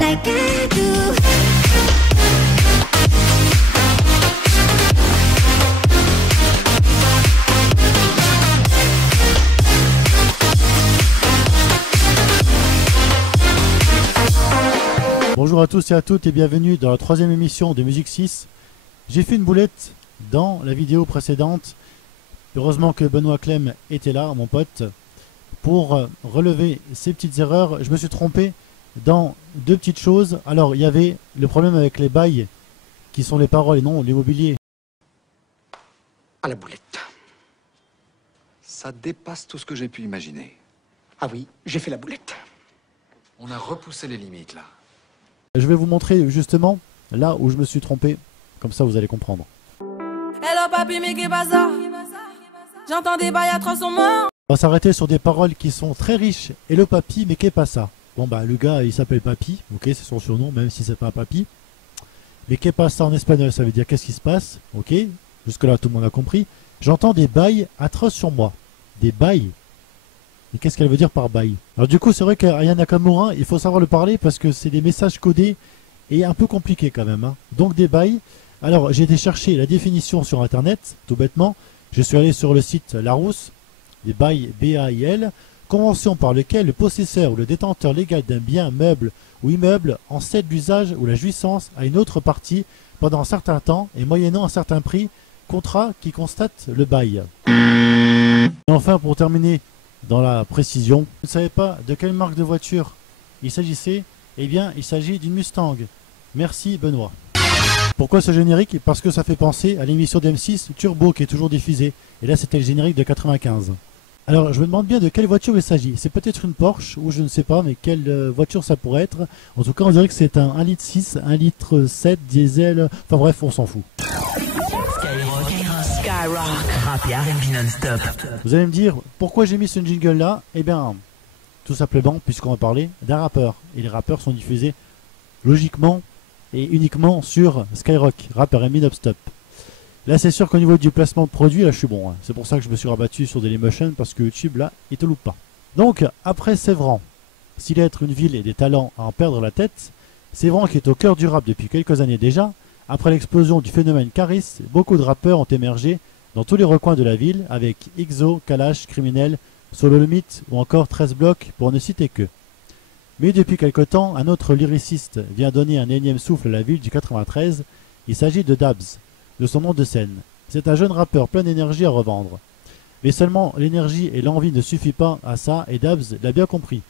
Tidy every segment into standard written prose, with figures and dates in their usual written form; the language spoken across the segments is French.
like I do. Bonjour à tous et à toutes et bienvenue dans la troisième émission de Musique 6. J'ai fait une boulette dans la vidéo précédente. Heureusement que Benoît Clem était là, mon pote, pour relever ces petites erreurs. Je me suis trompé dans deux petites choses. Alors, il y avait le problème avec les bails, qui sont les paroles et non l'immobilier. À la boulette. Ça dépasse tout ce que j'ai pu imaginer. Ah oui, j'ai fait la boulette. On a repoussé les limites, là. Je vais vous montrer justement là où je me suis trompé. Comme ça, vous allez comprendre. Hello papi, mais qu'est-ce que ça? J'entends des bails atroces au monde. On va s'arrêter sur des paroles qui sont très riches. Et le papy, mais qu'est pas ça? Bon bah le gars il s'appelle Papy, ok, c'est son surnom même si c'est pas un papy. Mais qu'est pas ça en espagnol, ça veut dire qu'est-ce qui se passe, ok. Jusque là tout le monde a compris. J'entends des bails atroces sur moi. Des bails. Et qu'est-ce qu'elle veut dire par bail? Alors du coup c'est vrai qu'Aya Nakamura, il faut savoir le parler parce que c'est des messages codés et un peu compliqués quand même, hein. Donc des bails. Alors j'ai été chercher la définition sur internet, tout bêtement. Je suis allé sur le site Larousse, des bails B-A-I-L, convention par laquelle le possesseur ou le détenteur légal d'un bien, meuble ou immeuble en cède l'usage ou la jouissance à une autre partie pendant un certain temps et moyennant un certain prix, contrat qui constate le bail. Et enfin pour terminer dans la précision, vous ne savez pas de quelle marque de voiture il s'agissait? Eh bien il s'agit d'une Mustang. Merci Benoît. Pourquoi ce générique? Parce que ça fait penser à l'émission d'M6 Turbo qui est toujours diffusée. Et là c'était le générique de 95. Alors je me demande bien de quelle voiture il s'agit. C'est peut-être une Porsche ou je ne sais pas, mais quelle voiture ça pourrait être. En tout cas on dirait que c'est un 1,6 litre, 1,7 litre diesel. Enfin bref, on s'en fout. Skyrock, rap et R&B non-stop. Vous allez me dire pourquoi j'ai mis ce jingle là? Eh bien tout simplement puisqu'on va parler d'un rappeur. Et les rappeurs sont diffusés logiquement et uniquement sur Skyrock, rap R&B non-stop. Là c'est sûr qu'au niveau du placement de produit, là je suis bon, hein. C'est pour ça que je me suis rabattu sur Dailymotion parce que YouTube là, il te loupe pas. Donc après Sévran, s'il être une ville et des talents à en perdre la tête, Sévran qui est au cœur du rap depuis quelques années déjà, après l'explosion du phénomène Caris, beaucoup de rappeurs ont émergé dans tous les recoins de la ville avec XO, Kalash, Criminel, Solo le Mythe ou encore 13 blocs pour ne citer que. Mais depuis quelque temps, un autre lyriciste vient donner un énième souffle à la ville du 93, il s'agit de Dabs, de son nom de scène. C'est un jeune rappeur plein d'énergie à revendre. Mais seulement l'énergie et l'envie ne suffit pas à ça et Dabs l'a bien compris.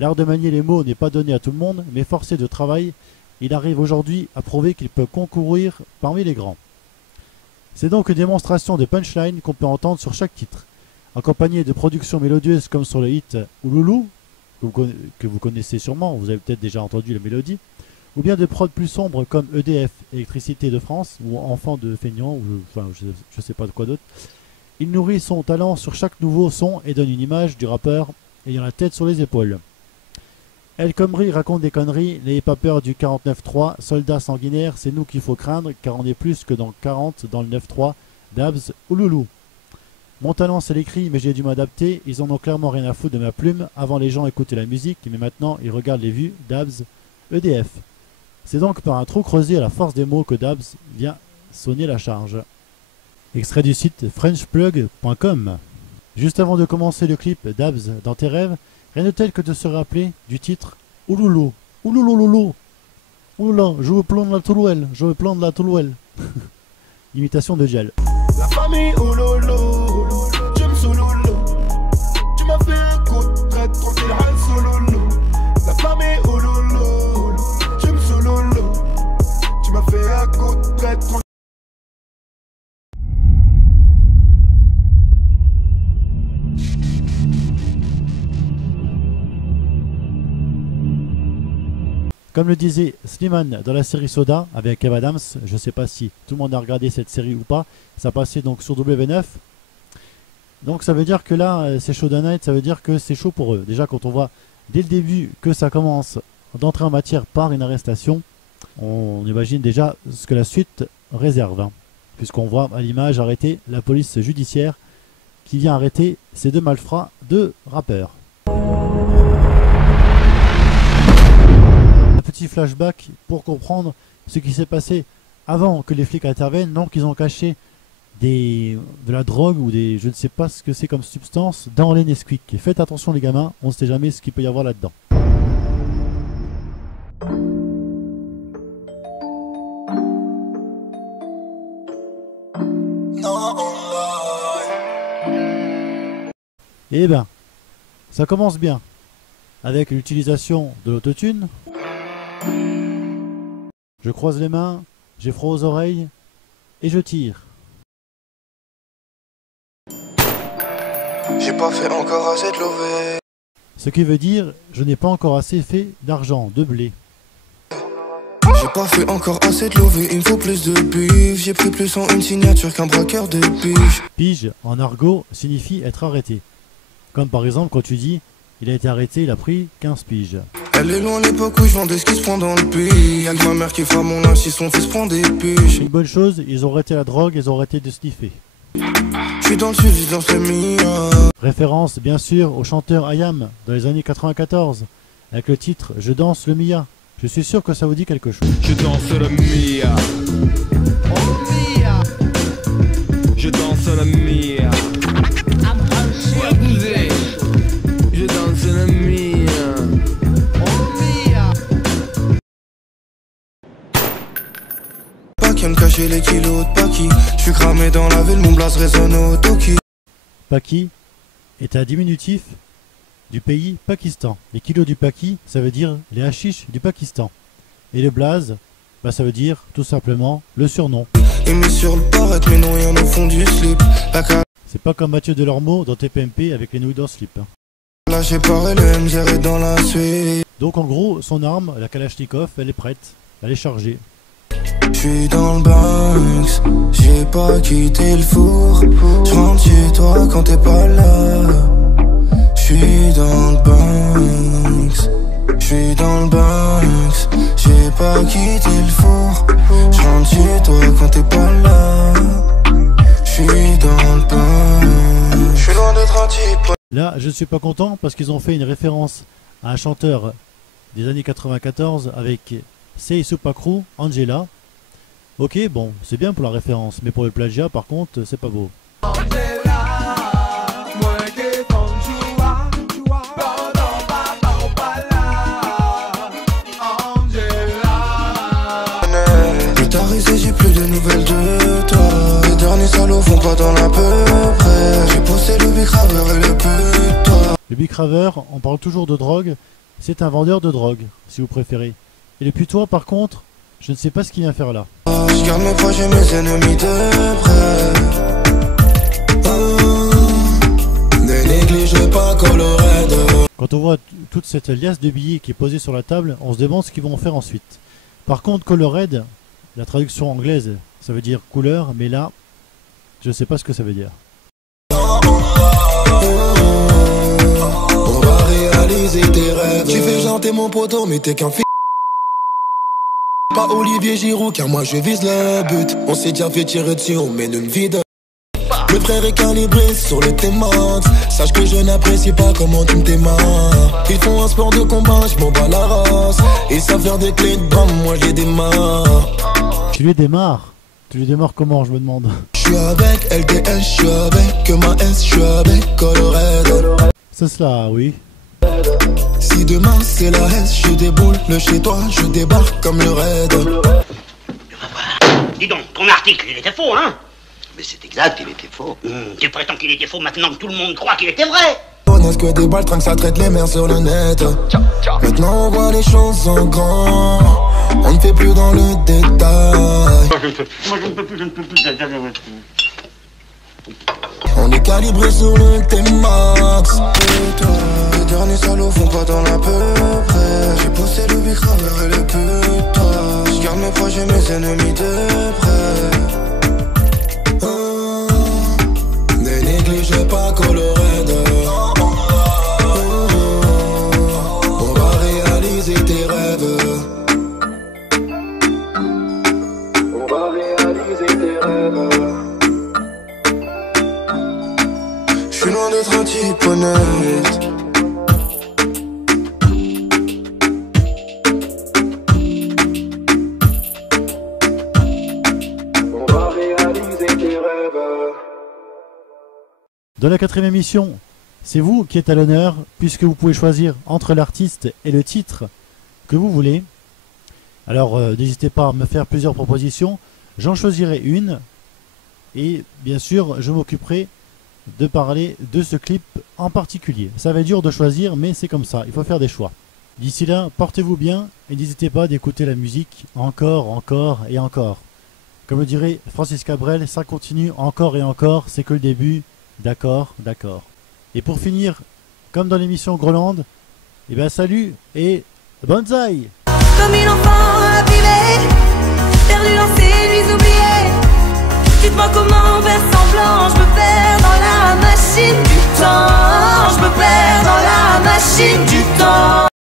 L'art de manier les mots n'est pas donné à tout le monde, mais forcé de travail, il arrive aujourd'hui à prouver qu'il peut concourir parmi les grands. C'est donc une démonstration de punchline qu'on peut entendre sur chaque titre, accompagné de productions mélodieuses comme sur le hit Ouloulou, que vous connaissez sûrement, vous avez peut-être déjà entendu la mélodie, ou bien de prods plus sombres comme EDF, Électricité de France, ou Enfant de Feignant, ou enfin je sais pas de quoi d'autre. Il nourrit son talent sur chaque nouveau son et donne une image du rappeur ayant la tête sur les épaules. El Khomri raconte des conneries, n'ayez pas peur du 49.3, soldats sanguinaires, c'est nous qu'il faut craindre, car on est plus que dans 40 dans le 9.3, Dabs ou Loulou. Mon talent c'est l'écrit, mais j'ai dû m'adapter, ils en ont clairement rien à foutre de ma plume, avant les gens écoutaient la musique, mais maintenant ils regardent les vues, Dabs, EDF. C'est donc par un trou creusé à la force des mots que Dabs vient sonner la charge. Extrait du site frenchplug.com. Juste avant de commencer le clip Dabs dans tes rêves, rien de tel que de se rappeler du titre Ouloulou. Ouloulouloulou. Oula, je veux prendre la toulouelle, je veux prendre la toulouelle. Imitation de Gel. La famille Ouloulou, tu me souloulou. Tu m'as fait un coup de traite, tranquille, un souloulou. La famille Ouloulou, tu me souloulou. Tu m'as fait un coup de traite, tranquille. Comme le disait Slimane dans la série Soda avec Kev Adams, je ne sais pas si tout le monde a regardé cette série ou pas, ça passait donc sur W9. Donc ça veut dire que là c'est chaud d'un night, ça veut dire que c'est chaud pour eux. Déjà quand on voit dès le début que ça commence d'entrer en matière par une arrestation, on imagine déjà ce que la suite réserve, hein, puisqu'on voit à l'image arrêter la police judiciaire qui vient arrêter ces deux malfrats de rappeurs. petit flashback pour comprendre ce qui s'est passé avant que les flics interviennent. Donc ils ont caché de la drogue ou des, je ne sais pas ce que c'est comme substance dans les Nesquik. Et faites attention les gamins, on ne sait jamais ce qu'il peut y avoir là-dedans. Et ben, ça commence bien avec l'utilisation de l'autotune. Je croise les mains, j'ai froid aux oreilles et je tire. J'ai pas fait encore assez de lové. Ce qui veut dire, je n'ai pas encore assez fait d'argent, de blé. J'ai pas fait encore assez de lové, il me faut plus de bif. J'ai pris plus en une signature qu'un braqueur de pige. Pige, en argot, signifie être arrêté. Comme par exemple quand tu dis, il a été arrêté, il a pris 15 piges. Elle est loin l'époque où je vendais ce qui se prend dans le pays. Y'a que ma mère qui fera mon linge si son fils prend des piges. Une bonne chose, ils ont arrêté la drogue, ils ont arrêté de sniffer. Je suis dans le sud, je danse le mien. Référence bien sûr au chanteur Ayam dans les années 94 avec le titre Je danse le Mia. Je suis sûr que ça vous dit quelque chose. Je danse le Mia. Oh Mia. Je danse le Mia. Ouais, bousez. Je danse le Mia. Oh Mia. Pas qui aime cacher les kilos de Paki. Je suis cramé dans la ville, mon blaze résonne au Toki. Paki est un diminutif du pays Pakistan. Les kilos du Paki, ça veut dire les hashish du Pakistan. Et le blaze, bah, ça veut dire tout simplement le surnom. Et mis sur le paraître, mais non, rien au fond du slip. C'est pas comme Mathieu Delormeau dans TPMP avec les nouilles dans le slip. Là j'ai paré le MZR est dans la suite. Donc en gros, son arme, la Kalachnikov, elle est prête, elle est chargée. J'suis dans le Banks, j'ai pas quitté le four. J'rentre chez toi quand t'es pas là. J'suis dans le Banks, j'suis dans le Banks, j'ai pas quitté le four. J'rentre chez toi quand t'es pas là. J'suis dans le Banks, j'suis loin d'être un type. Là, je ne suis pas content parce qu'ils ont fait une référence à un chanteur des années 94 avec Sei Supakru, Angela. Ok, bon, c'est bien pour la référence, mais pour le plagiat, par contre, c'est pas beau. J'ai plus de nouvelles de toi. Les derniers salauds font pas dans l'à peu près. J'ai poussé le bicraveur et le putois. Le bicraveur, on parle toujours de drogue, c'est un vendeur de drogue, si vous préférez. Et le putois, par contre, je ne sais pas ce qu'il vient faire là. Je garde mes proches et mes ennemis de près. Ne négligez pas Colorado. Quand on voit toute cette liasse de billets qui est posée sur la table, on se demande ce qu'ils vont en faire ensuite. Par contre, Colored, la traduction anglaise, ça veut dire couleur, mais là, je ne sais pas ce que ça veut dire. On va réaliser tes rêves. Tu fais chanter mon poteau, mais t'es qu'un fils. Pas Olivier Giroud, car moi je vise le but. On s'est déjà fait tirer dessus, on mène une vie de. Le frère est calibré sur le T-Max. Sache que je n'apprécie pas comment tu me démarres. Ils font un sport de combat, je m'en bats la race. Ils savent faire des clés de bombe, moi je les démarre. Tu les démarres? Tu les démarres comment, je me demande? Je suis avec LDS, je suis avec ma S, je suis avec Colorado. C'est cela, oui. Si demain c'est la S, je déboule le chez toi, je débarque comme le raid. Dis donc, ton article, il était faux, hein? Mais c'est exact, il était faux. Tu prétends qu'il était faux maintenant que tout le monde croit qu'il était vrai. On est-ce que des balles, ça traite les mers sur le net. Maintenant on voit les choses en grand. On ne fait plus dans le détail. Moi je ne peux plus. On est calibré sur le T-Max. Les derniers salauds font pas dans l'à peu près. J'ai poussé le bicraveur et le putois. Je garde mes proches et mes ennemis de près. Ne négligez pas Colorado. On va réaliser tes rêves. On va réaliser tes rêves. Je suis loin d'être un type honnête. Dans la 4e émission, c'est vous qui êtes à l'honneur, puisque vous pouvez choisir entre l'artiste et le titre que vous voulez. Alors n'hésitez pas à me faire plusieurs propositions, j'en choisirai une, et bien sûr je m'occuperai de parler de ce clip en particulier. Ça va être dur de choisir, mais c'est comme ça, il faut faire des choix. D'ici là, portez-vous bien, et n'hésitez pas d'écouter la musique encore, encore et encore. Comme le dirait Francis Cabrel, ça continue encore et encore, c'est que le début, d'accord, d'accord. Et pour finir, comme dans l'émission Groland, eh bien salut et bonsaï! Comme une enfant abîmée, perdu dans ses nuits oubliées. Dites-moi comment faire semblant, je me perds dans la machine du temps. Je me perds dans la machine du temps.